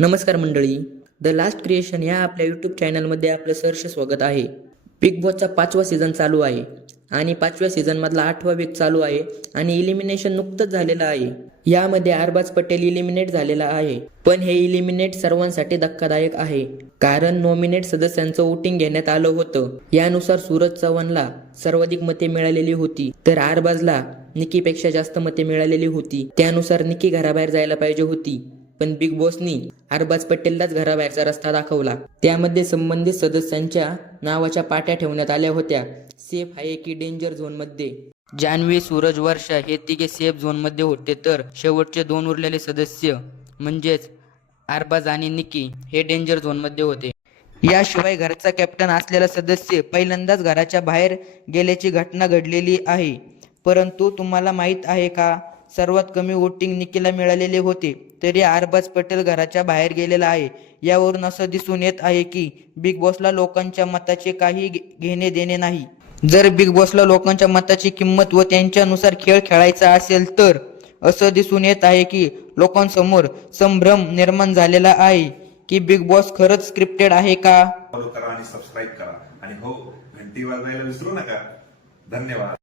नमस्कार मंडळी, the last creation या आपल्या यूट्यूब चॅनलमध्ये आपलं सहर्ष स्वागत आहे. बिग बॉसचा 5वा सीझन चालू आहे आणि 5व्या सीझनमधला 8वा वीक चालू आहे आणि इलिमिनेशन नुकतंच झालेलं आहे. यामध्ये अरबाज पटेल इलिमिनेट झालेला आहे, पण हे इलिमिनेट सर्वांसाठी धक्कादायक आहे, कारण नॉमिनेट सदस्यांचं वोटिंग घेण्यात आलं होतं. यानुसार सूरज चव्हाणला सर्वाधिक मते मिळालेली होती, तर अरबाजला निकीपेक्षा जास्त मते मिळालेली होती. त्यानुसार निकी घराबाहेर जायला पाहिजे होती, पण बिग बॉसनी अरबाज पटेललाच घराबाहेरचा रस्ता दाखवला. त्यामध्ये संबंधित सदस्यांच्या नावाच्या पाट्या ठेवण्यात आल्या होत्या. सेफ आहे की डेंजर झोनमध्ये. जान्हवी, सूरज, वर्षा हे तिघे सेफ झोनमध्ये होते, तर शेवटचे 2 उरलेले सदस्य म्हणजेच अरबाज आणि निकी हे डेंजर झोनमध्ये होते. याशिवाय घरचा कॅप्टन असलेला सदस्य पहिल्यांदाच घराच्या बाहेर गेल्याची घटना घडलेली आहे. परंतु तुम्हाला माहीत आहे का, सर्वात कमी वोटिंग निकीला मिळालेले होते, तरी अरबाज पटेल घराच्या बाहेर गेलेला आहे. यावरून असं दिसून येत आहे की बिग बॉसला लोकांच्या मताचे काही घेणे देणे नाही. जर बिग बॉसला लोकांच्या मताची किंमत व त्यांच्यानुसार खेळ खेळायचा असेल तर असं दिसून येत आहे की लोकांसमोर संभ्रम निर्माण झालेला आहे की बिग बॉस खरंच स्क्रिप्टेड आहे का. फॉलो करा आणि सबस्क्राईब करा आणि हो, घंटी वाजवायला विसरू नका. धन्यवाद.